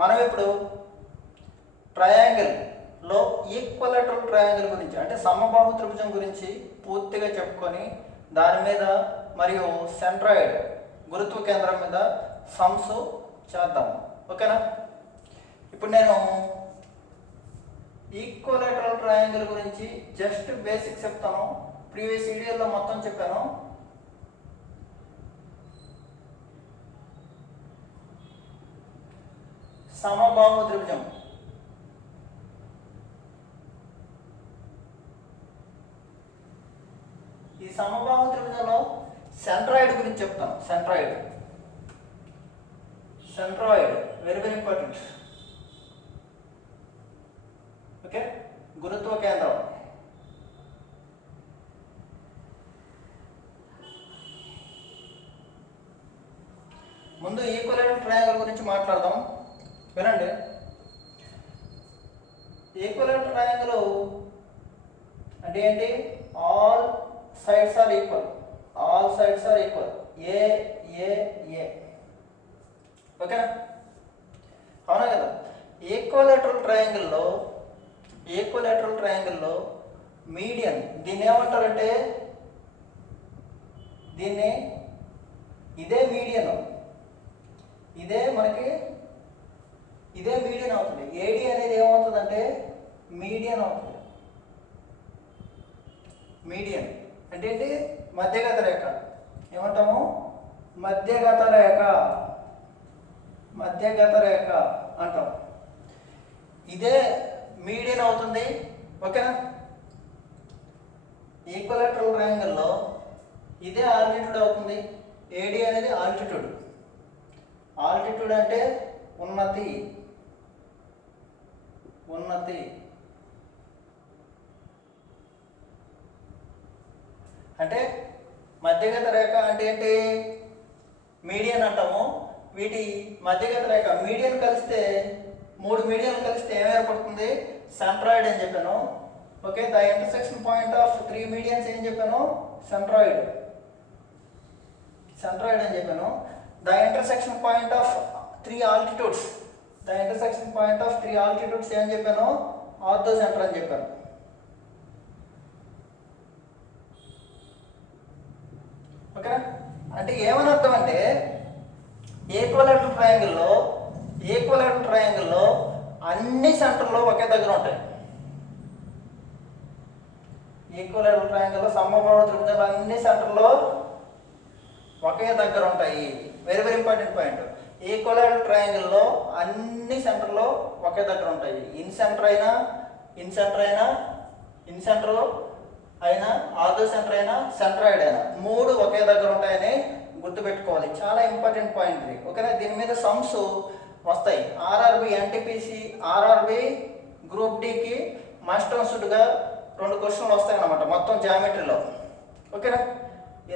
మనం ఇప్పుడు ట్రయాంగిల్లో equilateral triangle గురించి అంటే సమబాహు త్రిభుజం గురించి పూర్తిగా చెప్పుకొని దాని మీద మరియు సెంట్రాయిడ్ గురుత్వ కేంద్రం మీద సమ్స్ చేద్దాం. ఓకేనా? ఇప్పుడు నేను ఈక్వలేటరల్ ట్రయాంగిల్ గురించి జస్ట్ బేసిక్స్ చెప్తాను. ప్రీవియస్ వీడియోలో మొత్తం చెప్పాను. సమబాహు త్రిభుజం ఈ సమబాహు త్రిభుజంలో సెంట్రాయిడ్ గురించి చెప్తాను. Centroid very very important. Okay, గురుత్వ కేంద్రం. ముందు ఈక్వలేటరల్ ట్రయాంగిల్ గురించి మాట్లాడదాం. వినండి. ఈక్వలేటరల్ ట్రయాంగిల్ అంటే ఏంటి? All sides are equal. A a a. ఓకేనా? అవునా కదా? ఈక్వలేటరల్ ట్రయాంగిల్లో మీడియన్, దీన్ని ఏమంటారంటే ఇదే మీడియన్, ఇదే మీడియన్ అవుతుంది. ఏడి అనేది ఏమవుతుందంటే మీడియన్ అవుతుంది. మీడియన్ అంటే ఏంటి? మధ్యగత రేఖ. ఏమంటాము? మధ్యగత రేఖ అంటాం. ఇదే మీడియన్ అవుతుంది. ఓకేనా? ఈక్వలేటరల్ ట్రయాంగిల్లో ఇదే ఆల్టిట్యూడ్ అవుతుంది. ఏడి అనేది ఆల్టిట్యూడ్ అంటే ఉన్నతి. అంటే మధ్యగత రేఖ అంటే ఏంటి? మీడియన్ అంటాము. వీటి మధ్యగత రేఖ మీడియన్ కలిస్తే, 3 మీడియన్లు కలిస్తే ఏం ఏర్పడుతుంది? సెంట్రాయిడ్ అని చెప్పాను. Okay, the intersection point of 3 medians ఏం చెప్పాను? సెంట్రాయిడ్ అని చెప్పాను. The intersection point of 3 altitudes ఏం చెప్పాను? ఆర్థో సెంటర్ అని చెప్పాను. ఓకేనా? అంటే ఏమని అర్థం అంటే ఈక్వలేటరల్ ట్రయాంగిల్లో అన్ని సెంటర్లు ఒకే దగ్గర ఉంటాయి. ఈక్వలేటరల్ ట్రయాంగిల్లో సమబాహు త్రిభుజంలో అన్ని సెంటర్లు ఒకే దగ్గర ఉంటాయి. Very very important point. Equilateral ట్రయాంగిల్లో అన్ని సెంటర్లు ఒకే దగ్గర ఉంటాయి. ఇన్ సెంటర్ అయినా ఆర్థో సెంటర్ అయినా సెంట్రాయిడ్ అయినా 3 ఒకే దగ్గర ఉంటాయని గుర్తుపెట్టుకోవాలి. చాలా ఇంపార్టెంట్ పాయింట్ ఇది. ఓకేనా? దీని మీద సమ్స్ వస్తాయి. ఆర్ఆర్బి ఎన్టీపీసీ, ఆర్ఆర్బి గ్రూప్ డికి మస్ట్ అండ్ షుడ్గా 2 క్వశ్చన్లు వస్తాయి అన్నమాట మొత్తం జామెట్రీలో. ఓకేనా?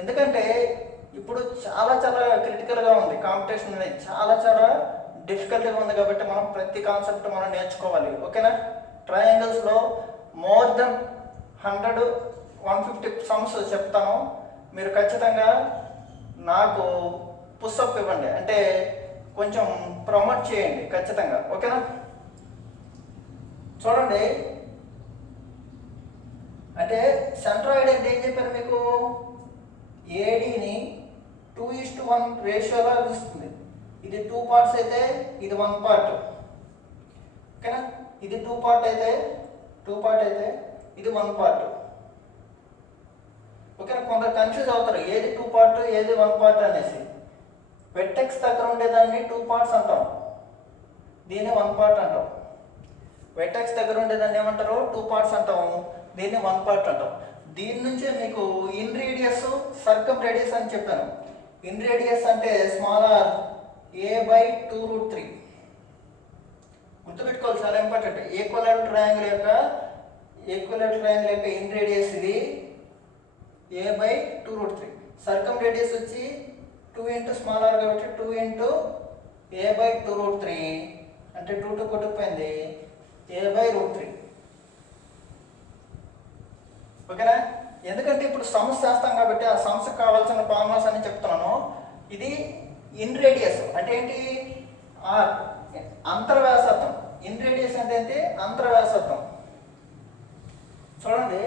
ఎందుకంటే ఇప్పుడు చాలా క్రిటికల్గా ఉంది కాంపిటీషన్ అనేది. చాలా డిఫికల్ట్గా ఉంది కాబట్టి మనం ప్రతి కాన్సెప్ట్ మనం నేర్చుకోవాలి. ఓకేనా? ట్రయాంగిల్స్లో మోర్ దెన్ 100-150 సమ్స్ చెప్తాను. మీరు ఖచ్చితంగా నాకు పుషప్ ఇవ్వండి, అంటే కొంచెం ప్రమోట్ చేయండి ఖచ్చితంగా. ఓకేనా? చూడండి, అంటే సెంట్రాయిడ్ అంటే ఏం చెప్పారు మీకు? ఏడీని 2:1 రేషియోలో ఇస్తుంది. ఇది 2 పార్ట్స్ అయితే ఇది 1 పార్ట్. ఓకేనా? ఇది 2 పార్ట్ అయితే ఇది 1 పార్ట్. ఓకేనా? కొందరు కన్ఫ్యూజ్ అవుతారు ఏది 2 పార్ట్ ఏది 1 పార్ట్ అనేసి. వెట్టెక్స్ దగ్గర ఉండేదాన్ని 2 పార్ట్స్ అంటాం, దీన్ని 1 పార్ట్ అంటాం. వెట్టెక్స్ దగ్గర ఉండేదాన్ని ఏమంటారు? 2 పార్ట్స్ అంటాము, దీన్ని 1 పార్ట్ అంటాం. దీని నుంచే మీకు ఇన్ రేడియస్, సర్కమ్ రేడియస్ అని చెప్పాను. ఇన్ రేడియస్ అంటే స్మాల్ ఆర్ a/2√3. గుర్తుపెట్టుకోవాలి, చాలా ఇంపార్టెంట్. ఈక్వలేటరల్ ట్రయాంగిల్ యొక్క ఇన్ రేడియస్ ఇది a/2√3. సర్కమ్ రేడియస్ వచ్చి 2 × స్మాల్ ఆర్ కాబట్టి 2 × a/2√3 అంటే 2 కొట్టుకుపోయింది a/√3. ఓకేనా? ఎందుకంటే ఇప్పుడు సమ్స్ చేస్తాం కాబట్టి ఆ సమ్స్ కావాల్సిన ఫార్ములాస్ అని చెప్తున్నాను. ఇది ఇన్ రేడియస్ అంటే ఏంటి? ఆర్ అంతర్వ్యాసార్థం. ఇన్ రేడియస్ అంటే ఏంటి? అంతర్వ్యాసార్థం. చూడండి,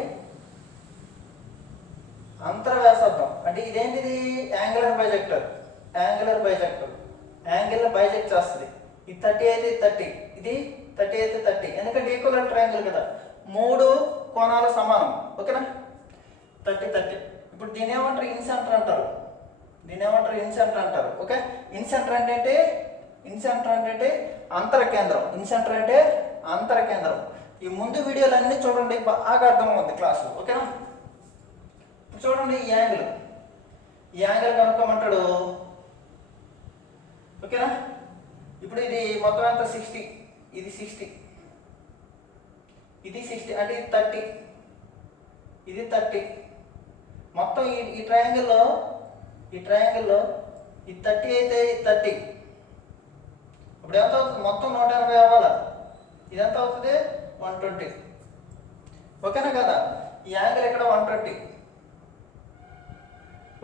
అంతర్వ్యాసార్థం అంటే ఇదేంటిది? యాంగులర్ బైజెక్టర్. యాంగులర్ బైజెక్టర్ యాంగిల్ బైజెక్ట్ చేస్తుంది. ఇది 30 అయితే 30, ఇది 30 అయితే 30, ఎందుకంటే ఈక్వల్ ట్రయాంగిల్ కదా, మూడు కోణాలు సమానం. ఓకేనా? 30 30. ఇప్పుడు దీని ఏమంటారు? ఇన్సెంటర్ అంటారు. దీని ఏమంటారు? ఇన్సెంటర్ అంటారు. ఓకే, ఇన్సెంటర్ అంటే ఏంటి? ఇన్సెంటర్ అంటే అంతర కేంద్రం. ఇన్సెంటర్ అంటే అంతర కేంద్రం. ఈ ముందు వీడియోలు అన్నీ చూడండి, బాగా అర్థమవుతుంది క్లాసు. ఓకేనా? ఇప్పుడు చూడండి, ఈ యాంగిల్ కనుక్కోమంటాడు. ఓకేనా? ఇప్పుడు ఇది మొత్తం ఎంత? 60. ఇది 60, ఇది 60 అంటే ఇది 30, ఇది 30. మొత్తం ఈ ట్రయాంగిల్లో ఈ 30 అయితే ఇది 30. ఇప్పుడు ఎంత అవుతుంది? మొత్తం 180 అవ్వాలా. ఇది ఎంత అవుతుంది? 120. ఓకేనా కదా? ఈ యాంగిల్ ఇక్కడ 120.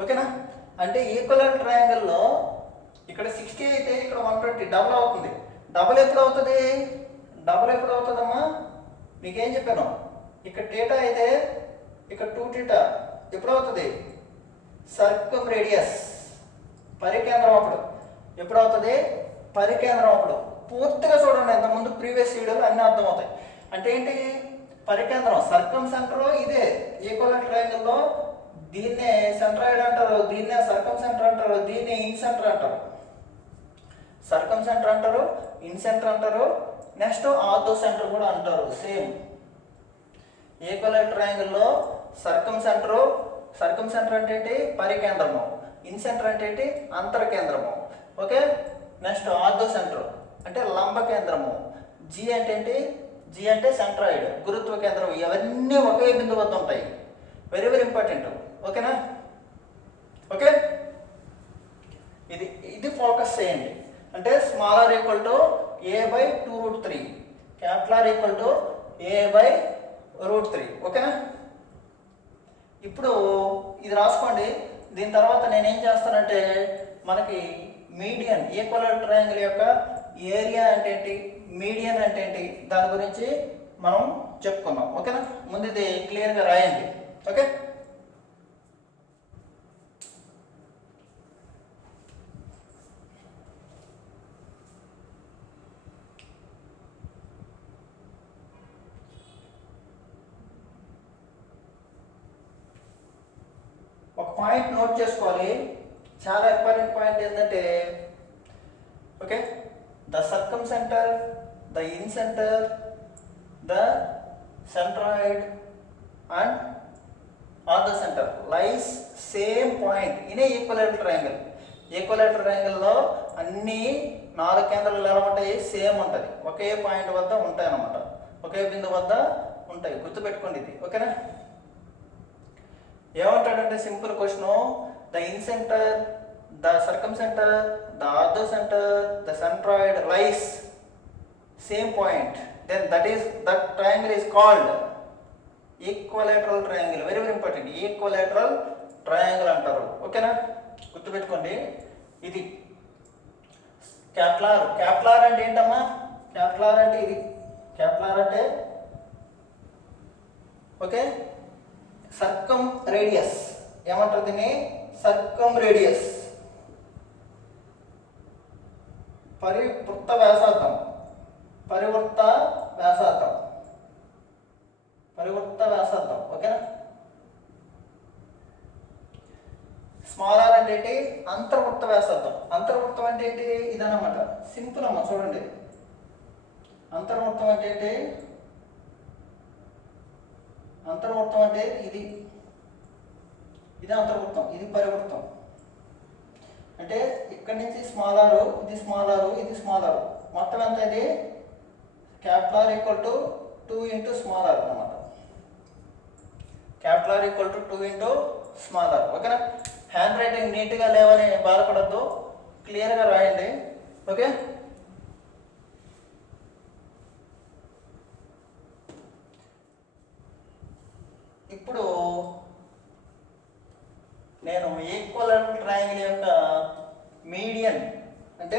ఓకేనా? అంటే ఈక్వల్ ట్రయాంగిల్లో ఇక్కడ 60 అయితే ఇక్కడ 120 డబుల్ అవుతుంది. డబుల్ ఎప్పుడు అవుతుంది? డబుల్ ఎప్పుడు అవుతుందమ్మా? మీకేం చెప్పాను? ఇక్కడ టీటా అయితే ఇక్కడ 2 టీటా ఎప్పుడు అవుతుంది? సర్కమ్ రేడియస్, పరికేంద్రం అప్పుడు. ఎప్పుడు అవుతుంది? పరికేంద్రం అప్పుడు. పూర్తిగా చూడండి, ఇంతకుముందు ప్రీవియస్ వీడియోలు అన్నీ అర్థమవుతాయి. అంటే ఏంటి? పరికేంద్రం, సర్కమ్ సెంటర్ ఇదే. ఈక్వల్ ట్రయాంగిల్లో దీన్నే సెంట్రాయిడ్ అంటారు, దీన్నే సర్కమ్ సెంటర్ అంటారు, దీన్నే ఇన్ సెంటర్ అంటారు. సర్కమ్ సెంటర్ అంటారు, ఇన్ సెంటర్ అంటారు, నెక్స్ట్ ఆర్థో సెంటర్ కూడా అంటారు. సేమ్ ఈక్వల్ ట్రయాంగిల్లో సర్కమ్ సెంటర్ అంటే ఏంటి? పరికేంద్రము. ఇన్ సెంటర్ అంటే ఏంటి? అంతర కేంద్రము. ఓకే, నెక్స్ట్ ఆర్థో సెంటర్ అంటే లంబ కేంద్రము. జి అంటే ఏంటి? జి అంటే సెంట్రాయిడ్, గురుత్వ కేంద్రం. ఇవన్నీ ఒకే బిందువు వద్ద ఉంటాయి. Very very important. ఓకేనా? ఓకే, ఇది ఫోకస్ చేయండి. అంటే small R equal to a/2√3, capital R equal to a/√3. ఓకేనా? ఇప్పుడు ఇది రాసుకోండి. దీని తర్వాత నేనేం చేస్తానంటే, మనకి మీడియన్, ఈక్వల్ ట్రయాంగిల్ యొక్క ఏరియా అంటే ఏంటి, మీడియన్ అంటే ఏంటి, దాని గురించి మనం చెప్పుకుందాం. ఓకేనా? ముందు ఇది క్లియర్గా రాయండి. ఓకే, ఒక పాయింట్ నోట్ చేసుకోవాలి, చాలా ఇంపార్టెంట్ పాయింట్ ఏంటంటే, okay, the circumcentre, the incentre, the centroid and orthocentre lies same point in a equal triangle. Equal ట్రయాంగిల్లో అన్ని 4 కేంద్రాలు ఎలా ఉంటాయి? సేమ్ ఉంటుంది, ఒకే పాయింట్ వద్ద ఉంటాయి అన్నమాట, ఒకే బిందు వద్ద ఉంటాయి. గుర్తుపెట్టుకోండి ఇది. ఓకేనా? ఏమంటాడంటే simple question, the incentre, the circumcentre, the orthocentre, the centroid lies same point, then that triangle is called equilateral triangle. Very very important, equilateral triangle అంటారు. ఓకేనా? గుర్తుపెట్టుకోండి. ఇది క్యాపిటల్ అంటే ఏంటమ్మా? క్యాపిటల్ అంటే ఇది. క్యాపిటల్ అంటే okay, సర్కమ్ radius. ఏమంటారు దీన్ని? సర్కమ్ రేడియస్. పరివృత్త వ్యాసార్థం. ఓకేనా? స్మాల్ ఆర్ అంటే ఏంటి? అంతర్వృత్త వ్యాసార్థం. అంతర్వృత్తం అంటే ఏంటి? ఇదన్నమాట. సింపుల్ అమ్మ, చూడండి. అంతర్వృత్తం అంటే ఏంటి? అంతర్వృత్తం అంటే ఇది అంతర్వృత్తం, ఇది పరివృత్తం. అంటే ఇక్కడి నుంచి స్మాల్ ఆర్, ఇది స్మాల్ ఆర్, ఇది స్మాల్ ఆర్, మొత్తం ఎంత? ఇది capital R equal to 2 into small R అన్నమాట. Capital R equal to 2 into small R. ఓకేనా? హ్యాండ్ రైటింగ్ నీట్గా లేవని బాధపడద్దు, క్లియర్గా రాయండి. ఓకే, ఇప్పుడు నేను ఈక్వల్ ట్రయాంగిల్ యొక్క మీడియన్ అంటే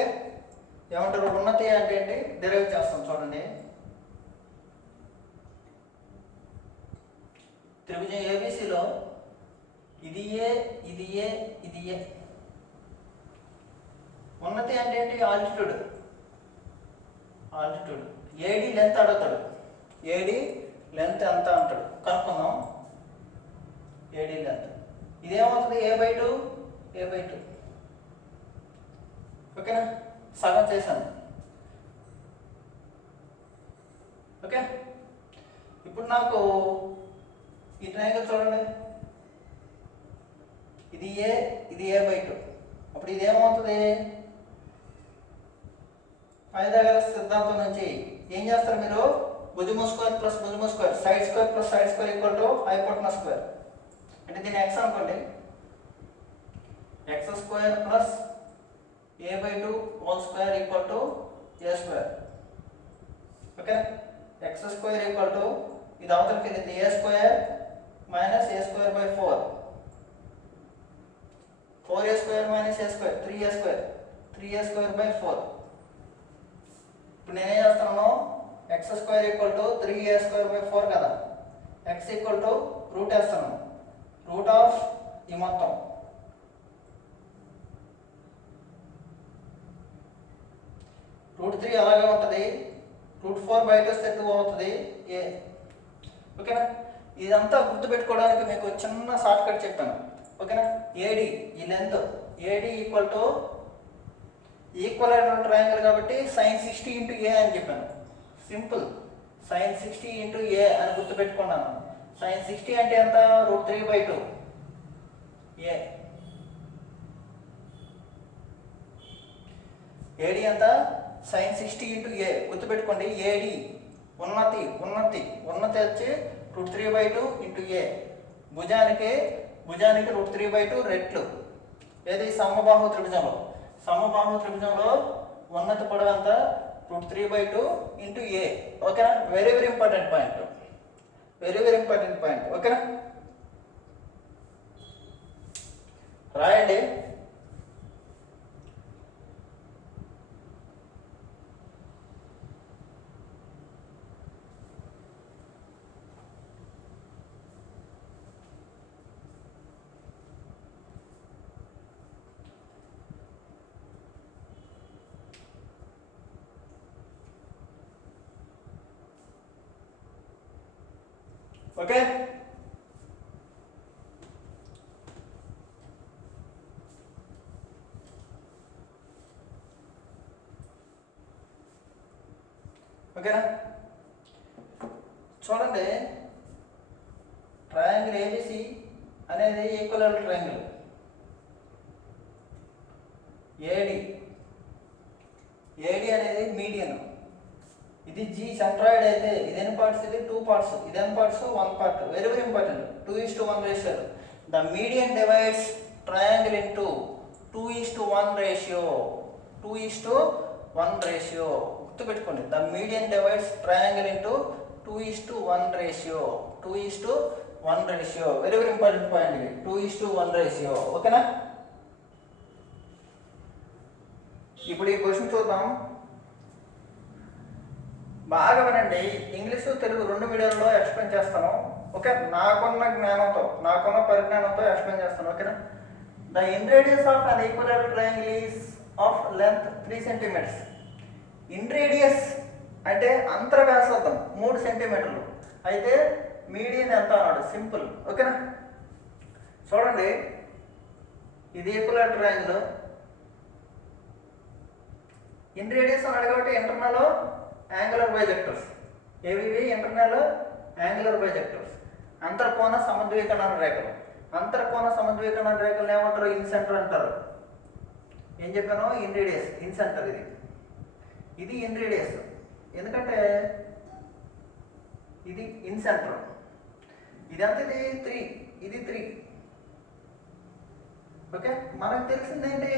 ఏమంటారు? ఉన్నతి అంటే ఏంటి? డిరైవ్ చేస్తాం చూడండి. త్రిభుజం ఏబిసిలో ఇది ఏ, ఇది ఏ, ఇది ఏ. ఉన్నతి అంటే ఏంటి? ఆల్టిట్యూడ్. ఆల్టిట్యూడ్. ఏడి లెంత్ అడుగుతాడు. ఏడి లెంత్ ఎంత అంటాడు, కనుక్కుందాం. ఏడి లెంత్ ఇదేమవుతుంది? a/2, a/2. ఓకేనా? సగం చేశాను. ఓకే, ఇప్పుడు నాకు ఈ ట్రయాంగిల్ చూడండి. ఇది ఏ, ఇది a/2. అప్పుడు ఇది ఏమవుతుంది? పైథాగరస్ సిద్ధాంతం నుంచి ఏం చేస్తారు మీరు? భుజము స్క్వేర్ ప్లస్ భుజము square, side square plus side square equal to hypotenuse square. అంటే దీని x అనుకోండి. x square plus a/2 whole square equal to a square. Okay, x square equal to ఇది అవతలకి వెళ్ళింది a square minus a square by 4. 4a square minus a square 3a square, 3a square by 4. ఇప్పుడు నేనేం చేస్తున్నాను? x square equal to 3a square by 4 కదా. x equal to root వేస్తాను, root of ఈ మొత్తం. √3 అలాగే ఉంటుంది. √4 బయట వస్తే 2 అవుతుంది a. ఓకేనా? ఇదంతా గుర్తుపెట్టుకోవడానికి మీకు చిన్న షార్ట్ కట్ చెప్పాను. ఓకేనా? ఏడి ఈ length AD equal to equilateral triangle కాబట్టి sin 60 ఇంటూ a అని చెప్పాను. సింపుల్. sin 60 ఇంటూ a అని గుర్తుపెట్టుకున్నాను. sin 60 అంటే ఎంత? √3/2 a. ఏడి ఎంత? sin 60 into a. గుర్తుపెట్టుకోండి. ఏడి ఉన్నతి, ఉన్నతి ఉన్నతి వచ్చి √3/2 ఇంటూ a. భుజానికి √3/2 రెట్లు. ఏది? సమబాహు త్రిభుజంలో. సమబాహు త్రిభుజంలో ఉన్నతి పొడవు ఎంత? √3/2 ఇంటూ a. ఓకేనా? Very very important point. Very very important point. ఓకేనా? రాయండి. ఓకే, ఓకేనా? చూడండి, ట్రయాంగిల్ ఏబిసి అనేది ఈక్వలేటరల్ ట్రయాంగిల్. ఏడి అనేది మీడియన్. ఇది జీ సెంట్రాయిడ్ అయితే ఇది ఎన్ని పార్ట్స్? ఇది 2 పార్ట్స్. ఇది ఎన్ని parts? 1 part. Very very important. 2:1 ratio. The median divides triangle into 2:1 ratio. 2:1 ratio. గుర్తుపెట్టుకోండి. The median divides triangle into 2:1 ratio. 2:1 ratio. Very very important point ఇది. 2:1 రేషియో. ఓకేనా? ఇప్పుడు ఈ క్వశ్చన్ చూద్దాం. బాగా వినండి. ఇంగ్లీషు తెలుగు 2 మీడియంలో ఎక్స్ప్లెయిన్ చేస్తాను. ఓకే, నాకున్న జ్ఞానంతో, నాకున్న పరిజ్ఞానంతో ఎక్స్ప్లెయిన్ చేస్తాను. ఓకేనా? The in radius of an equilateral triangle is of length 3 centimetres. In radius అంటే అంతర్వ్యాసార్థం 3 సెంటీమీటర్లు. అయితే మీడియన్ ఎంత అన్నాడు? సింపుల్. ఓకేనా? చూడండి, ఇది ఈక్వలేటరల్ ట్రయాంగిల్. ఇన్ రేడియస్ అన్నాడు కాబట్టి ఇంటర్నల్ యాంగులర్ బైజెక్టర్స్. ఏవి? Internal angular బైజెక్టర్స్. అంతర్కోణ సమద్వీకరణ రేఖలు. అంతర్కోణ సమద్వీకరణ రేఖలు ఏమంటారు? ఇన్ సెంటర్ అంటారు. ఏం చెప్పాను? In radius, in centre. ఇది ఇన్ రేడియస్. ఎందుకంటే ఇది ఇన్ సెంటర్. ఇదంతా ఇది 3, ఇది 3. ఓకే, మనకు తెలిసిందేంటి?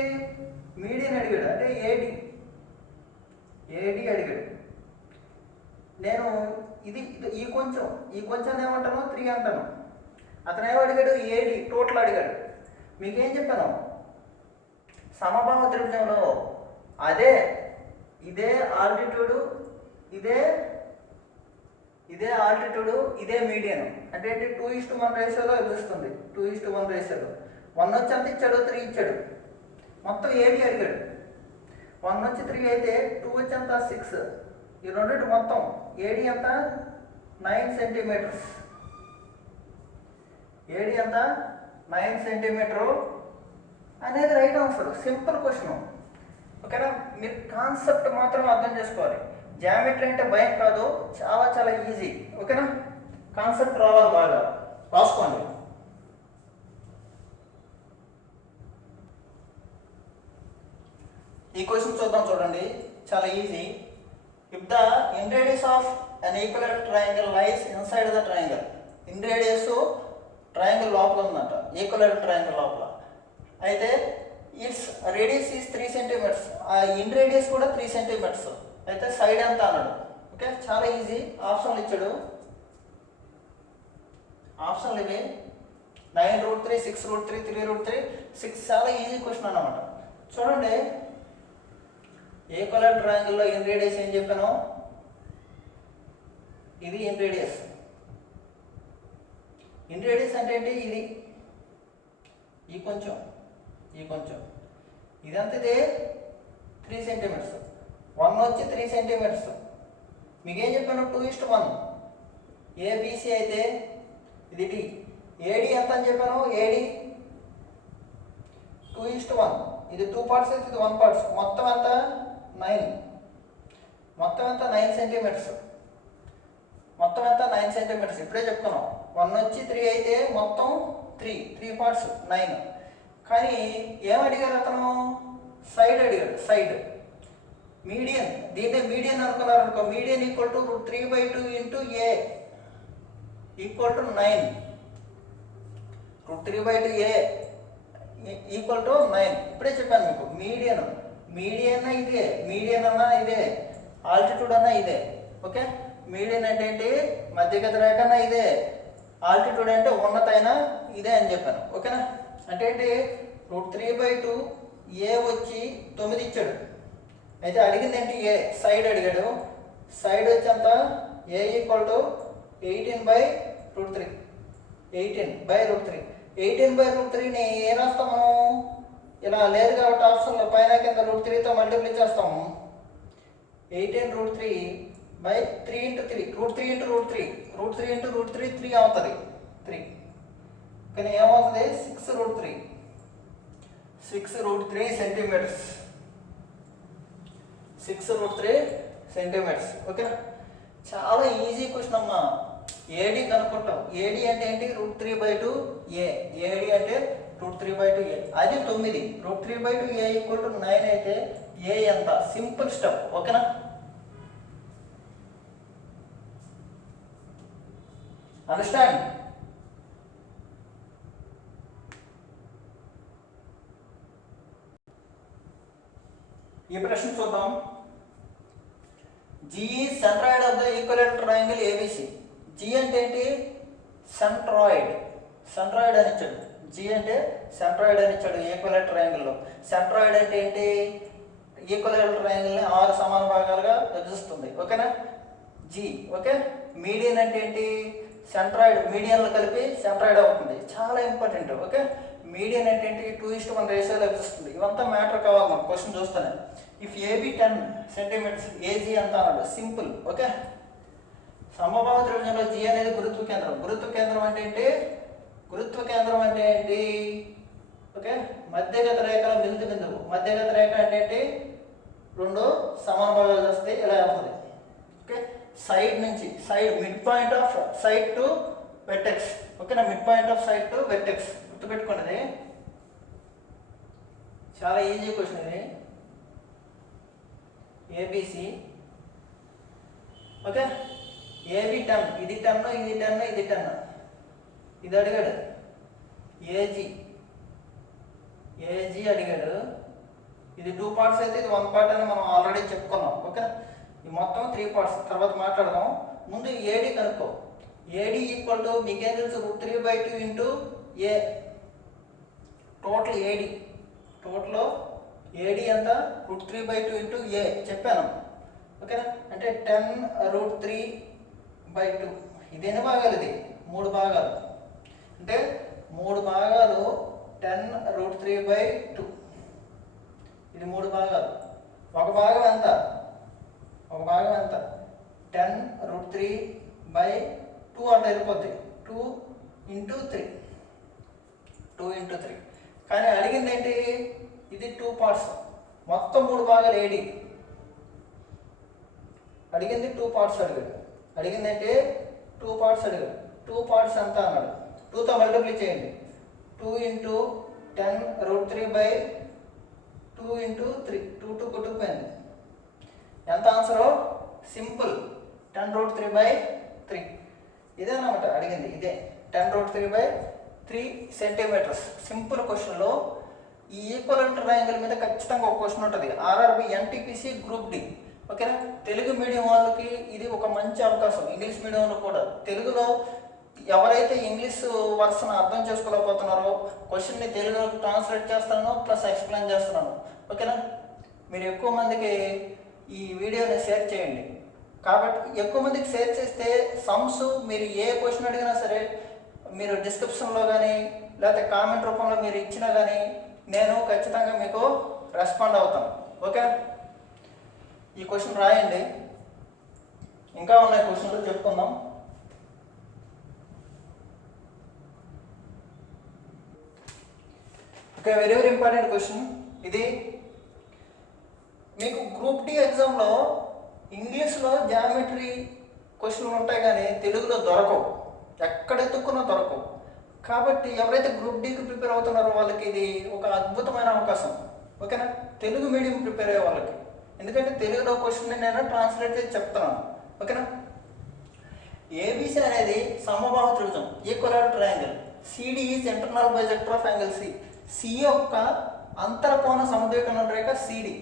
మీడియన్ అడిగాడు అంటే ఏడి అడిగాడు. నేను ఇది ఈ కొంచెం ఏమంటాను? 3 అంటాను. అతను ఏమో అడిగాడు? ఏడి టోటల్ అడిగాడు. మీకేం చెప్పాను? సమబాహు త్రిభుజంలో అదే ఇదే ఆల్టిట్యూడ్, ఇదే ఇదే ఆల్టిట్యూడ్, ఇదే మీడియన్. అంటే ఏంటి 2:1 రేషియోలో విభజిస్తుంది. 2:1 రేషియోలో 1 వచ్చి ఎంత ఇచ్చాడు, 3 ఇచ్చాడు. మొత్తం ఏడి అడిగాడు. 1 వచ్చి 3 అయితే 2 వచ్చి ఎంత 6. ఈ రెండింటి మొత్తం ఏడి ఎంత 9 సెంటీమీటర్స్. ఏడి ఎంత 9 సెంటీమీటరు అనేది రైట్ ఆన్సర్. Simple question. ఓకేనా, మీరు కాన్సెప్ట్ మాత్రం అర్థం చేసుకోవాలి. జామెట్రీ అంటే భయం కాదు, చాలా చాలా ఈజీ. ఓకేనా, కాన్సెప్ట్ రావాలి, బాగా రాసుకోండి. ఈ క్వశ్చన్ చూద్దాం, చూడండి, చాలా easy. If the inradius of an equivalent triangle lies inside the triangle. Inradius triangle లోపల ఉందంట, ఈక్వలెంట్ ట్రయాంగిల్ లోపల. అయితే ఇట్స్ రేడియస్ ఈస్ 3 సెంటీమీటర్స్. ఆ ఇన్ రేడియస్ కూడా 3 సెంటీమీటర్స్. అయితే సైడ్ ఎంత అన్నాడు. ఓకే, చాలా ఈజీ. ఆప్షన్లు ఇచ్చాడు. ఆప్షన్లు ఇవి 9√3, 6√3, 3√3, 6. చాలా ఈజీ క్వశ్చన్ అన్నమాట. చూడండి, ఈక్వలెంట్ ట్రయాంగిల్లో ఇన్ రేడియస్ ఏం చెప్పాను, ఇది ఇన్ రేడియస్. ఇన్ రేడియస్ అంటే ఏంటి, ఇది ఈ కొంచెం ఇదంతా ఇదే 3 సెంటీమీటర్స్. 1 వచ్చి 3 సెంటీమీటర్స్. మీకేం చెప్పాను, 2:1. ఏబిసి అయితే ఇది డి. ఏడి ఎంత అని చెప్పాను, ఏడి 2:1. ఇది 2 పార్ట్స్ అయితే ఇది 1 పార్ట్స్. మొత్తం ఎంత 9. మొత్తం ఎంత 9 సెంటీమీటర్స్. మొత్తం ఎంత 9 సెంటీమీటర్స్. ఇప్పుడే చెప్తున్నాం. 1 వచ్చి 3 అయితే మొత్తం 3 పార్ట్స్ 9. కానీ ఏం అడిగారు అతను, సైడ్ అడిగాడు. సైడ్ మీడియన్, దీన్నే మీడియన్ అనుకున్నారు అనుకో. Median equal to √3/2 into A equal to 9. √3/2 A equal to 9. ఇప్పుడే చెప్పాను మీకు. మీడియన్ ఇదే, మీడియన్ అన్నా ఇదే, ఆల్టిట్యూడ్ అన్నా ఇదే. ఓకే, మీడియన్ అంటే ఏంటి, మధ్యగత రేఖ అన్నా ఇదే, ఆల్టిట్యూడ్ అంటే ఉన్నతైనా ఇదే అని చెప్పాను. ఓకేనా, అంటే ఏంటి, √3/2 ఏ వచ్చి 9 ఇచ్చాడు. అయితే అడిగింది ఏంటి, ఏ సైడ్ అడిగాడు. సైడ్ వచ్చి అంత ఏ ఈక్వల్ టు 18/√3. 18/√3. 18/√3ని ఏ రాస్తాము, ఇలా లేదు కాబట్టి ఆప్షన్లో పైన కింద √3తో మల్టిప్లై చేస్తాము. 18√3/3 ఇంటూ 3. √3 ఇంటూ √3. √3 ఇంటూ √3 3 అవుతుంది. 3 కానీ ఏమవుతుంది, 6√3. 6√3 సెంటీమీటర్స్. 6√3 సెంటీమీటర్స్. ఓకేనా, చాలా ఈజీ క్వశ్చన్ అమ్మా. ఏడి కనుక్కుంటాం. ఏడి అంటే ఏంటి, √3/2 ఏ. ఏడి అంటే √3/2 ఏ, అది 9. √3/2 ఏ ఈక్వల్ టు 9 అయితే ఏ ఎంత. Simple step. ఓకేనా, అండర్స్టాండ్. ఈ ప్రశ్న చూద్దాం. G is centroid of the equivalent triangle ABC. G అంటే ఏంటి, సెంట్రాయిడ్. సెంట్రాయిడ్ అని ఇచ్చాడు. జి అంటే సెంట్రాయిడ్ అని ఇచ్చాడు ఈక్వలెంట్ ట్రయాంగిల్లో. సెంట్రాయిడ్ అంటే ఏంటి, ఈక్వలెంట్ ట్రయాంగిల్ని 6 సమాన భాగాలుగా విభజిస్తుంది. ఓకేనా, జి. ఓకే, మీడియన్ అంటే ఏంటి, సెంట్రాయిడ్, మీడియన్లు కలిపి సెంట్రాయిడ్ అవుతుంది. చాలా ఇంపార్టెంట్. ఓకే, మీడియన్ అంటే ఏంటి, 2:1 రేషియోలో విభజిస్తుంది. ఇవంతా మ్యాటర్ కావాలి మనకు క్వశ్చన్ చూస్తానే. ఇఫ్ ఏబి 10 సెంటీమీటర్స్, ఏజీ ఎంత అన్నాడు. సింపుల్. ఓకే, సమబాహు త్రిభుజంలో జి అనేది గురుత్వ కేంద్రం. గురుత్వ కేంద్రం అంటే ఏంటి, గురుత్వ కేంద్రం అంటే ఏంటి, ఓకే, మధ్యగత రేఖల మిలిత బిందువు. మధ్యగత రేఖ అంటే ఏంటి, 2 సమాన భాగాలు వస్తే ఇలా అవుతుంది. ఓకే, సైడ్ నుంచి, side mid point of side to vertex. ఓకేనా, mid point of side to vertex. గుర్తుపెట్టుకోండి, చాలా ఈజీ క్వశ్చన్ ఇది. ఏబిసి. ఓకే, ఏబి 10, ఇది 10, ఇది 10, ఇది 10. ఇది అడిగాడు. ఏజీ అడిగాడు. ఇది 2 పార్ట్స్ అయితే ఇది 1 పార్ట్ అని మనం ఆల్రెడీ చెప్పుకున్నాం. ఓకే, ఇది మొత్తం 3 పార్ట్స్, తర్వాత మాట్లాడదాం. ముందు ఏడి కనుక్కో. ఏడి ఈక్వల్ టు మీకేం తెలుసు, √3/2 ఇంటూ ఏ. టోటల్ ఏడి, టోటల్ ఏడి ఎంత √3/2 ఇంటూ ఏ చెప్పాను. ఓకేనా, అంటే 10√3/2. ఇది ఎన్ని భాగాలు? ఇది 3 భాగాలు. అంటే 3 భాగాలు 10√3/2. ఇది 3 భాగాలు. ఒక భాగం ఎంత? 10√3/2 అంటే వెళ్ళిపోద్ది 2 ఇంటూ 3. కానీ అడిగింది ఏంటి? ఇది 2 పార్ట్స్, మొత్తం 3 భాగాలు ఏడి. అడిగింది 2 పార్ట్స్ అడిగింది ఏంటి? 2 పార్ట్స్ 2 పార్ట్స్ ఎంత అన్నాడు? 2తో మల్టిప్లై చేయండి. 2 ఇంటూ 10√3/2 ఇంటూ 3. 2 కొట్టుకుపోయింది. ఎంత ఆన్సరు? సింపుల్ 10√3/3. ఇదేనమాట అడిగింది, ఇదే 10√3/3 సెంటీమీటర్స్. సింపుల్ క్వశ్చన్లో ఈ ఈక్వల్ ట్రయాంగిల్ మీద ఖచ్చితంగా ఒక క్వశ్చన్ ఉంటుంది. RRB NTPC group D. ఓకేనా, తెలుగు మీడియం వాళ్ళకి ఇది ఒక మంచి అవకాశం. ఇంగ్లీష్ మీడియంలో కూడా తెలుగులో ఎవరైతే ఇంగ్లీష్ వర్షన్ అర్థం చేసుకోలేకపోతున్నారో క్వశ్చన్ని తెలుగులోకి ట్రాన్స్లేట్ చేస్తాను ప్లస్ ఎక్స్ప్లెయిన్ చేస్తున్నాను. ఓకేనా, మీరు ఎక్కువ మందికి ఈ వీడియోని షేర్ చేయండి. కాబట్టి ఎక్కువ మందికి షేర్ చేస్తే సమ్స్ మీరు ఏ క్వశ్చన్ అడిగినా సరే మీరు డిస్క్రిప్షన్లో కానీ లేకపోతే కామెంట్ రూపంలో మీరు ఇచ్చినా కానీ నేను ఖచ్చితంగా మీకు రెస్పాండ్ అవుతాను. ఓకే, ఈ క్వశ్చన్ రాయండి. ఇంకా ఉన్నాయి క్వశ్చన్లు, చెప్పుకుందాం. Okay, very very important question ఇది. మీకు గ్రూప్ డి ఎగ్జామ్లో ఇంగ్లీష్లో జామెట్రీ క్వశ్చన్లు ఉంటాయి కానీ తెలుగులో దొరకవు, ఎక్కడ ఎత్తుక్కున్నా దొరకవు. కాబట్టి ఎవరైతే గ్రూప్ డికి ప్రిపేర్ అవుతున్నారో వాళ్ళకి ఇది ఒక అద్భుతమైన అవకాశం. ఓకేనా, తెలుగు మీడియం ప్రిపేర్ అయ్యే వాళ్ళకి, ఎందుకంటే తెలుగులో క్వశ్చన్ని నేను ట్రాన్స్లేట్ చేసి చెప్తున్నాను. ఓకేనా, ఏబిసి అనేది సమబాహు త్రిభుజం, equal triangle. CD is internal bisector of angle C. C యొక్క అంతరకోణ సమద్వికరణ రేఖ సిడి.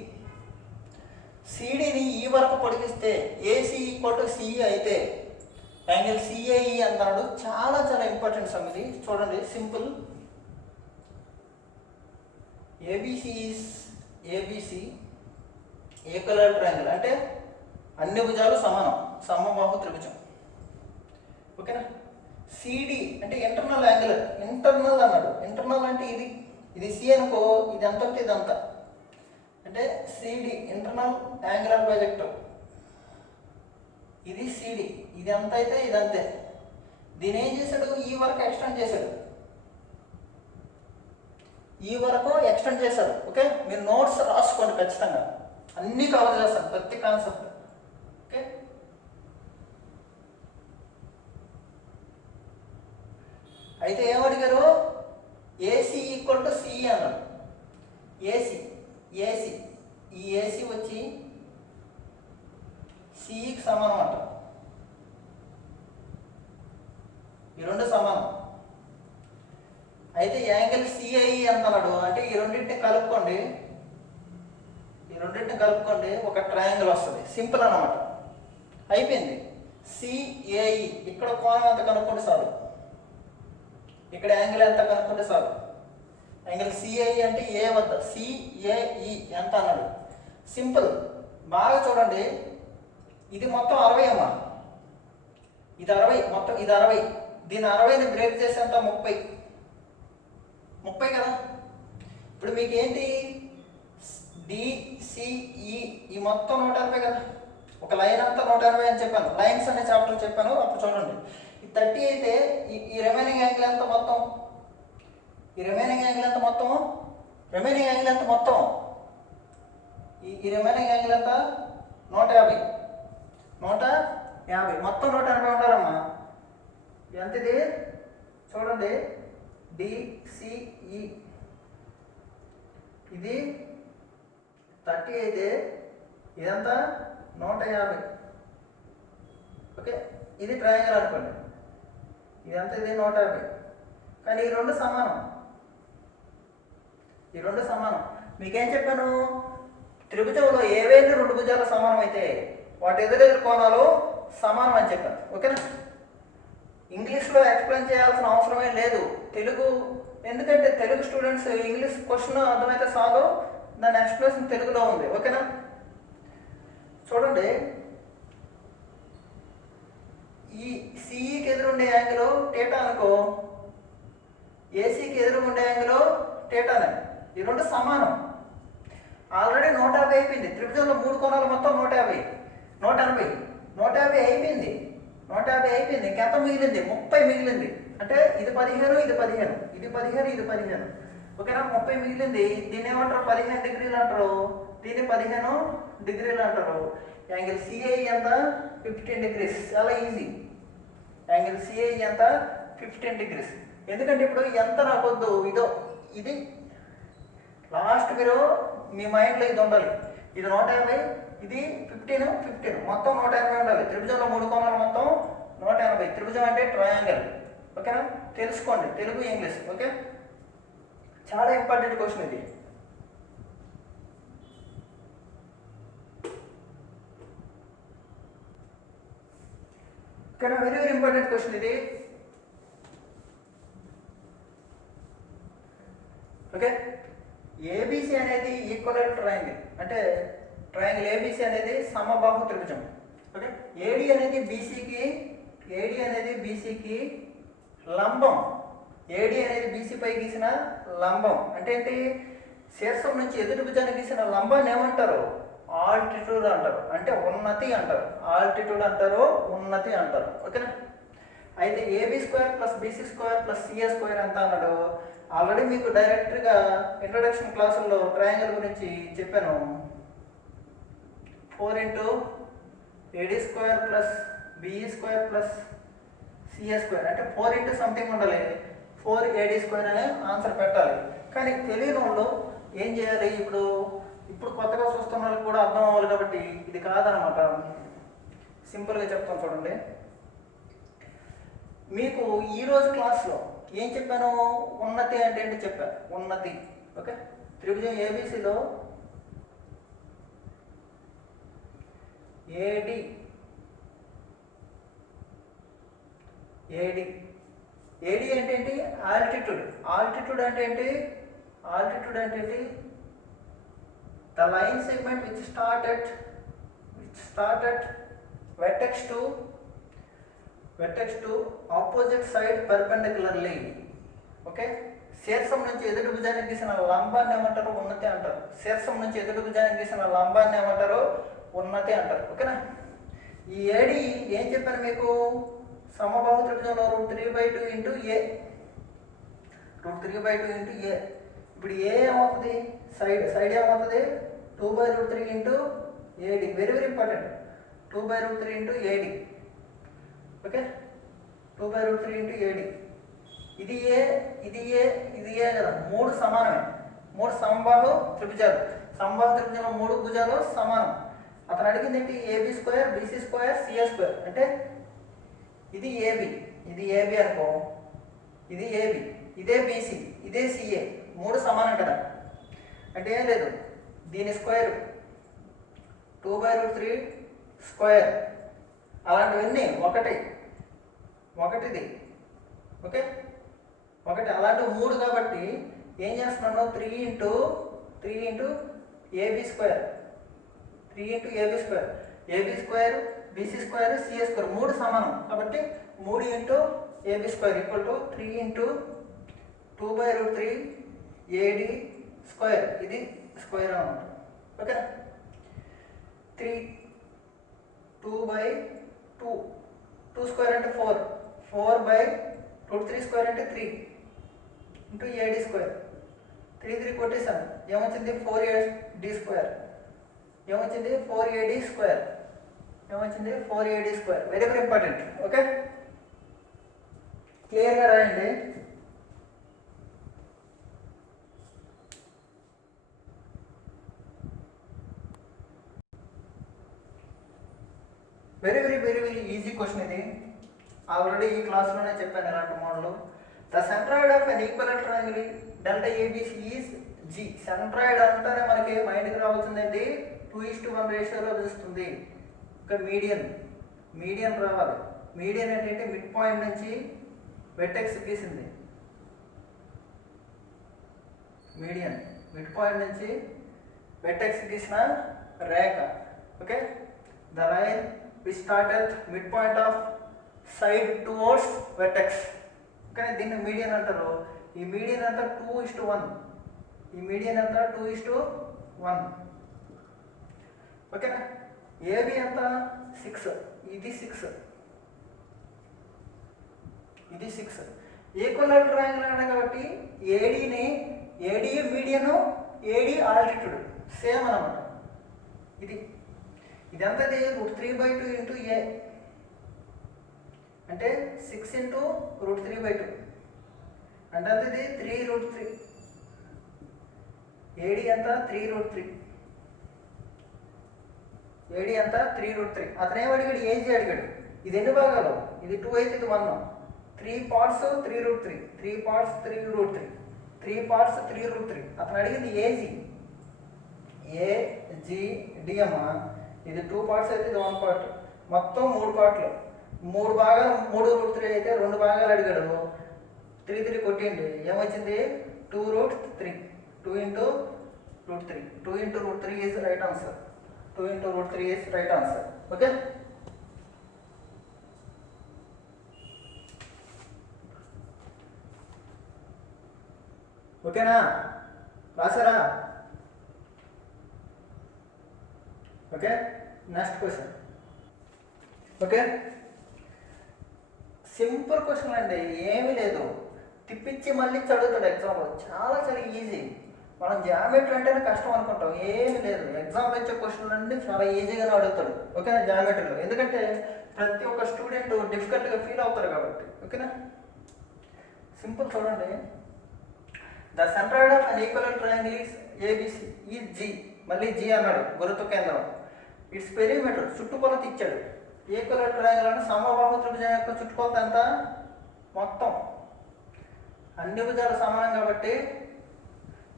సిడిని ఈ వరకు పొడిగిస్తే ఏసీ ఈక్వల్ టు సిఈ అయితే యాంగిల్ సిఏఈ అన్నాడు. చాలా చాలా ఇంపార్టెంట్ సమ్ ఇది, చూడండి. సింపుల్. ఏబిసి ఈక్వల్ ట్రయాంగిల్ అంటే అన్ని భుజాలు సమానం, సమబాహు త్రిభుజం. ఓకేనా, సిడి అంటే ఇంటర్నల్ యాంగిల్, ఇంటర్నల్ అన్నాడు. ఇంటర్నల్ అంటే ఇది సి అనుకో, ఇది ఎంత అంటే ఇదంతా అంటే సిడి ఇంటర్నల్ యాంగులర్ బైజెక్టర్. ఇది సిడి, ఇది ఎంత అయితే ఇదంతే. దీని ఏం చేశాడు? ఈ వరకు ఎక్స్టెండ్ చేశాడు, ఈ వరకు ఎక్స్టెండ్ చేశాడు. ఓకే, మీరు నోట్స్ రాసుకోండి ఖచ్చితంగా, అన్నీ కవర్ చేస్తాను ప్రతి కాన్సెప్ట్. ఓకే, అయితే ఏమడిగారు? ఏసీ ఈక్వల్ టు సిఈ అన్నాడు. ఏసీ ఈ ఏసీ వచ్చి సిఈకి సమానం అంట. ఈ రెండు సమానం. అయితే యాంగిల్ సిఐఈ అంటున్నాడు అంటే ఈ రెండింటిని కలుపుకోండి ఒక ట్రయాంగిల్ వస్తుంది. సింపుల్ అన్నమాట, అయిపోయింది. సిఏఈ ఇక్కడ కోణం ఎంత కనుక్కోండి చాలు, ఇక్కడ యాంగిల్ ఎంత కనుక్కుంటే చాలు. యాంగిల్ సిఐఈ అంటే ఏ వద్ద, సిఏఈ ఎంత అన్నాడు. సింపుల్, బాగా చూడండి. ఇది మొత్తం 60 అమ్మా, ఇది 60, మొత్తం ఇది 60. దీని 60ని బ్రేక్ చేసేంత 30 కదా. ఇప్పుడు మీకు ఏంటి? డిసిఈ ఈ మొత్తం 180 కదా. ఒక లైన్ అంతా 180 అని చెప్పాను, లైన్స్ అనే చాప్టర్ చెప్పాను అప్పుడు. చూడండి, ఈ 30 అయితే ఈ రిమైనింగ్ యాంగిల్ ఎంత మొత్తం? ఈ రిమైనింగ్ యాంగిల్ ఎంత మొత్తం? ఈ రిమైనింగ్ యాంగిల్ ఎంత? 150. మొత్తం 180 ఉండాలమ్మా. ఎంత ఇది? చూడండి, డిసిఈ ఇది 30 అయితే ఇదంతా 150. ఓకే, ఇది ట్రయాంగిల్ అనుకోండి, ఇదంతా ఇది 150. కానీ ఈ రెండు సమానం. మీకేం చెప్పాను? త్రిభుజంలో ఏవైనా 2 భుజాలు సమానం అయితే వాటి ఎదురెదురు కోణాలు సమానం అని చెప్పాను. ఓకేనా, ఇంగ్లీష్లో ఎక్స్ప్లెయిన్ చేయాల్సిన అవసరమే లేదు. తెలుగు, ఎందుకంటే తెలుగు స్టూడెంట్స్ ఇంగ్లీష్ క్వశ్చన్ అర్థమైతే చాలు, దాని ఎక్స్ప్లెనేషన్ తెలుగులో ఉంది. ఓకేనా? చూడండి, ఈ సిఈకి ఎదురుండే యాంగిల్ థీటా అనుకో, ఏసీకి ఎదురుండే యాంగిల్ థీటానే. ఈ రెండు సమానం. ఆల్రెడీ 150 అయిపోయింది. త్రిభుజంలో 3 కోణాలు మొత్తం 150, 180, 150 అయిపోయింది. 150 అయిపోయింది. ఇంకెంత మిగిలింది? 30 మిగిలింది. అంటే ఇది 15, ఇది 15, ఇది 15, ఇది 15. ఓకేనా? 30 మిగిలింది. దీన్ని ఏమంటారు? 15 డిగ్రీలు అంటారు. దీన్ని 15 డిగ్రీలు అంటారు. యాంగిల్ సిఐ ఎంత? 15 డిగ్రీస్. చాలా ఈజీ. యాంగిల్ సిఐ ఎంత? 15 డిగ్రీస్. ఎందుకంటే ఇప్పుడు ఎంత రాకొద్దు, ఇదో ఇది లాస్ట్ మీరు మీ మైండ్లో ఇది ఉండాలి. ఇది 150, ఇది 15, 15, మొత్తం 180 ఉండాలి. త్రిభుజంలో 3 కోణాలు మొత్తం 180. త్రిభుజం అంటే ట్రయాంగిల్. ఓకేనా? తెలుసుకోండి, తెలుగు ఇంగ్లీష్. ఓకే, చాలా ఇంపార్టెంట్ క్వశ్చన్ ఇది. ఓకేనా? వెరీ వెరీ ఇంపార్టెంట్ క్వశ్చన్ ఇది. ఓకే, ఏబిసి అనేది ఈక్వల్ ట్రయాంగిల్. అంటే ట్రయాంగిల్ ఏబిసి అనేది సమబాహు త్రిభుజం. ఓకే, ఏడి అనేది బీసీకి లంబం. ఏడి అనేది బీసీ పై గీసిన లంబం. అంటే ఏంటి? శీర్షం నుంచి ఎదుటి భుజానికి గీసిన లంబాన్ని ఏమంటారు? ఆల్టిట్యూడ్ అంటారు. అంటే ఉన్నతి అంటారు. ఆల్టిట్యూడ్ అంటారు, ఉన్నతి అంటారు. ఓకేనా? అయితే AB square plus BC square plus CA square ఎంత అన్నాడు? ఆల్రెడీ మీకు డైరెక్ట్గా ఇంట్రొడక్షన్ క్లాసుల్లో ట్రయాంగిల్ గురించి చెప్పాను. 4 × AD square plus BE square plus CA square. అంటే 4 × సంథింగ్ ఉండాలి. 4 ఏడీ స్క్వేర్ అనే ఆన్సర్ పెట్టాలి. కానీ తెలియని వాళ్ళు ఏం చేయాలి? ఇప్పుడు కొత్తగా చూస్తున్న వాళ్ళకి కూడా అర్థం అవ్వాలి కాబట్టి ఇది కాదనమాట. సింపుల్గా చెప్తాను చూడండి. మీకు ఈరోజు క్లాస్లో ఏం చెప్పాను? ఉన్నతి అంటే ఏంటి చెప్పాను. ఉన్నతి. ఓకే, త్రిభుజం ఏబిసిలో ఏడి అంటే ఏంటి? ఆల్టిట్యూడ్. ఆల్టిట్యూడ్ అంటే ఏంటి? The line segment which start at vertex to opposite side perpendicularly. Okay, శీర్షం నుంచి ఎదుటి భుజానికి గీసిన లంబాన్ని ఏమంటారు? ఉన్నతి అంటారు. శీర్షం నుంచి ఎదుటి భుజానికి గీసిన లంబాన్ని ఏమంటారు? ఉన్నతి అంటారు. ఓకేనా? ఈ ఏడి ఏం చెప్పాను మీకు? సమబాహు త్రిభుజంలో √3/2 × A. √3/2 × A. ఇప్పుడు ఏ ఏమవుతుంది? సైడ్ ఏమవుతుంది? 2/√3 × AD. Very very important. 2/√3 × AD. Okay, 2/√3 × AD. ఇది ఏ కదా, 3 సమానమే. 3 సమబాహు త్రిభుజాలు. సమబాహు త్రిభుజంలో 3 భుజాలు సమానం. అతను అడిగింది ఏంటి? AB square, BC square, CA square. అంటే ఇది ఏబి అనుకో, ఇది ఏబి, ఇదే బీసీ, ఇదే సిఏ. 3 సమానం కదా. అంటే ఏం లేదు, దీని స్క్వేర్ 2/√3 స్క్వేర్. అలాంటివన్నీ ఒకటిది. ఓకే, ఒకటి. అలాంటివి 3 కాబట్టి ఏం చేస్తున్నాను? 3 × AB square. 3 × AB square. AB square, BC square, CA square 3 సమానం కాబట్టి 3 × ఏబీ స్క్వేర్ = 3 × 2/√3 ఏడి స్క్వేర్. ఇది స్క్వేర్ అన్నమాట. ఓకే, 2/2 స్క్వేర్ అంటే 4, 4/√3 స్క్వేర్ అంటే 3 × ఏడి స్క్వేర్. 3 కొట్టేసాను. ఏమొచ్చింది? 4AD square. ఏమొచ్చింది? 4AD square. Very very important. Okay, క్లియర్గా రాయండి. Very very very very easy question ఇది. ఆల్రెడీ ఈ క్లాస్లోనే చెప్పాను ఇలాంటి model. The centroid of an equal triangle delta ABC is G. Centroid అంటేనే మనకి మైండ్కి రావాల్సిందండి 2:1 రేషియోలో చూస్తుంది. ఇంకా మీడియన్ రావాలి. మీడియన్ ఏంటంటే మిడ్ పాయింట్ నుంచి వెర్టెక్స్ గీసింది. మిడ్ పాయింట్ నుంచి వెర్టెక్స్ గీసిన రేఖ. Okay, the line we start at mid point of side towards vertex. Okay, దీన్ని మీడియన్ అంటారు. ఈ మీడియన్ అంతా 2:1. ఈ మీడియన్ అంతా 2:1. ఓకేనా. ఏబి అంతా 6, ఇది 6, ఇది 6. ఈక్వల్ ట్రయాంగిల్ అన్నాడు కాబట్టి AD median, AD altitude same అనమాట. ఇదంతా √3/2 ఇంటూ ఏ అంటే 6 ఇంటూ √3/2 అంటే ఇది 3√3. ఏడి అంతా 3√3. ఏడి అంతా 3√3. అతను ఏం అడిగాడు? ఏజీ అడిగాడు. ఇది ఎన్ని భాగాలు? ఇది 2 అయితే ఇది 1. 3 పార్ట్స్ 3√3, 3 పార్ట్స్ 3√3, 3 పార్ట్స్ 3√3. అతను అడిగింది ఏజీ. ఏజిడిఎం. ఇది 2 పార్ట్స్ అయితే ఇది 1 పార్ట్. మొత్తం 3 పార్ట్లు. 3 భాగాలు 3√3 అయితే 2 భాగాలు అడిగాడు. 3 కొట్టిండి, ఏమొచ్చింది? 2√3. 2 into √3. 2 into √3 is right answer. 2 into √3 is right answer. Okay. ఓకేనా? రాసారా? Okay, next question. Okay, simple question అండి, ఏమీ లేదు. తిప్పించి మళ్ళీ చదువుతాడు ఎగ్జామ్లో. చాలా ఈజీ. మనం జామెట్రీ అంటేనే కష్టం అనుకుంటాం, ఏమీ లేదు. ఎగ్జామ్లో వచ్చే క్వశ్చన్లు అన్నీ చాలా ఈజీగానే అడుగుతాడు. ఓకేనా, జామెట్రీలో. ఎందుకంటే ప్రతి ఒక్క స్టూడెంట్ డిఫికల్ట్గా ఫీల్ అవుతారు కాబట్టి. ఓకేనా, సింపుల్ చూడండి. The centroid of an equal triangle is ABC ఈ జీ. మళ్ళీ జీ అన్నాడు, గురుత్వ కేంద్రం. ఇట్స్ పెరిమీటర్, చుట్టుకొలత ఇచ్చాడు. ఈక్వల్ ట్రయాంగిల్ అంటే సమబాహు త్రిభుజం యొక్క చుట్టుకొలత ఎంత? మొత్తం అన్ని భుజాలు సమానం కాబట్టి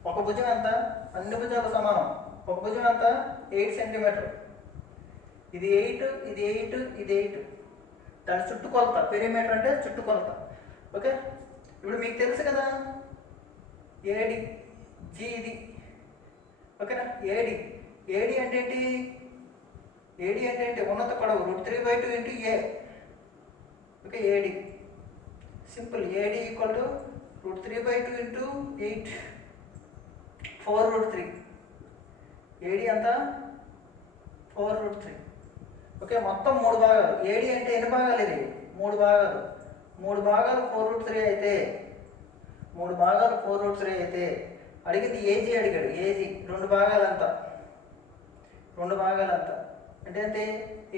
ఒక భుజం ఎంత? అన్ని భుజాలు సమానం. ఒక భుజం ఎంత? 8 సెంటీమీటర్. ఇది 8, ఇది 8, ఇది 8. దాని చుట్టుకొలత. పెరిమీటర్ అంటే చుట్టుకొలత. ఓకే, ఇప్పుడు మీకు తెలుసు కదా ఏడి జీ ఇది. ఓకేనా, ఏడి అంటే ఏంటి? ఏడి అంటే ఏంటి? ఉన్నత పొడవు √3/2 into A. Okay, AD simple. AD equal to √3/2 into 8, 4√3. AD అంతా 4√3. ఓకే, మొత్తం 3 భాగాలు. ఏడి అంటే ఎన్ని భాగాలు? ఇది 3 భాగాలు. 3 భాగాలు 4√3 అయితే 3 భాగాలు 4√3 అయితే అడిగింది ఏజీ అడిగాడు. ఏజీ 2 భాగాలంతా 2 భాగాలంతా అంటే అంతే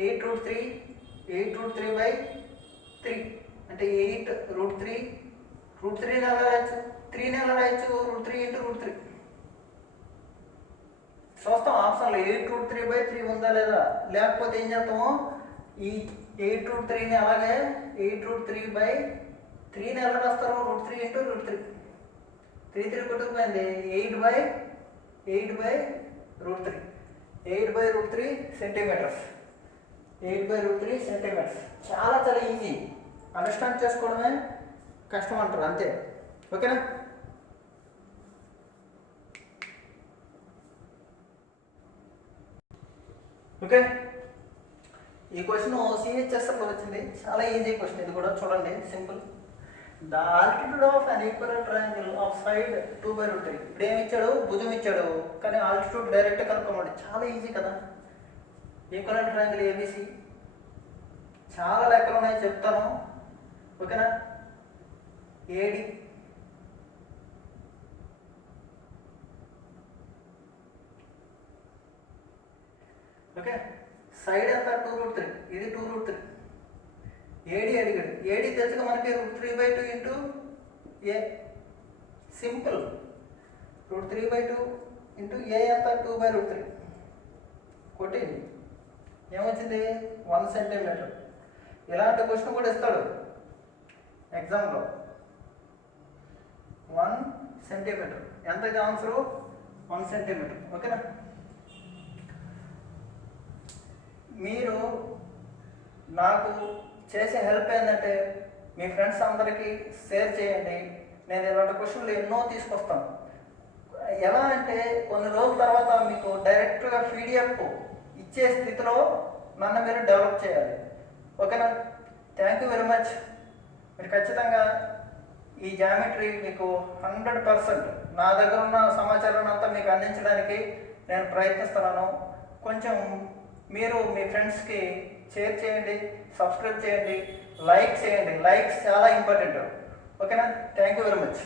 8√3, 8√3/3 అంటే 8√3. √3 నెల రాయొచ్చు, 3 నెల రాయొచ్చు. √3 ఇంటూ √3 చూస్తాం ఆప్షన్లో. 8√3/3 ఉందా లేదా? లేకపోతే ఏం చేస్తాము? ఈ 8√3ని అలాగే 8√3/3 ఎలా రాస్తారు? √3 ఇంటూ √3. 3 కొట్టుకుపోయింది. 8/8/√3. 8/√3 సెంటీమీటర్స్. 8/√3 సెంటీమీటర్స్. చాలా ఈజీ. అండర్స్టాండ్ చేసుకోవడమే కష్టం అంటారు, అంతే. ఓకేనా? ఓకే, ఈ క్వశ్చన్ సిహెచ్ఎస్ఎల్లో వచ్చింది. చాలా ఈజీ క్వశ్చన్ ఇది కూడా. చూడండి, simple. The altitude of an equal triangle of side 2/√3. ఇప్పుడు ఏమి ఇచ్చాడు? భుజం ఇచ్చాడు, కానీ ఆల్టిట్యూడ్ డైరెక్ట్ కనుక్కోమండి. చాలా ఈజీ కదా. Equal triangle ABC. చాలా లెక్కలు ఉన్నాయి, చెప్తాను. ఓకేనా, ఏడి ఓకే, సైడ్ అంతా 2√3. ఇది 2√3. ఏడి అడిగాడు. ఏడి తెలుసుగా మనకి √3/2 ఇంటూ ఏ. సింపుల్. √3/2 ఇంటూ ఏ అంతా 2/√3 కొట్టింది. ఏమొచ్చింది? 1 సెంటీమీటర్. ఇలాంటి క్వశ్చన్ కూడా ఇస్తాడు ఎగ్జామ్లో. 1 సెంటీమీటర్. ఎంత ఇది ఆన్సరు? 1 సెంటీమీటర్. ఓకేనా? మీరు నాకు చేసే హెల్ప్ ఏంటంటే మీ ఫ్రెండ్స్ అందరికీ షేర్ చేయండి. నేను ఇలాంటి క్వశ్చన్లు ఎన్నో తీసుకొస్తాను. ఎలా అంటే కొన్ని రోజుల తర్వాత మీకు డైరెక్ట్గా పీడిఎఫ్ ఇచ్చే స్థితిలో నన్ను మీరు డెవలప్ చేయాలి. ఓకేనా? Thank you very much. మీరు ఖచ్చితంగా ఈ జామెట్రీ మీకు 100% నా దగ్గర ఉన్న సమాచారాన్ని అంతా మీకు అందించడానికి నేను ప్రయత్నిస్తున్నాను. కొంచెం మీరు మీ ఫ్రెండ్స్కి షేర్ చేయండి, సబ్స్క్రైబ్ చేయండి, లైక్ చేయండి. లైక్స్ చాలా ఇంపార్టెంట్. ఓకేనా? Thank you very much.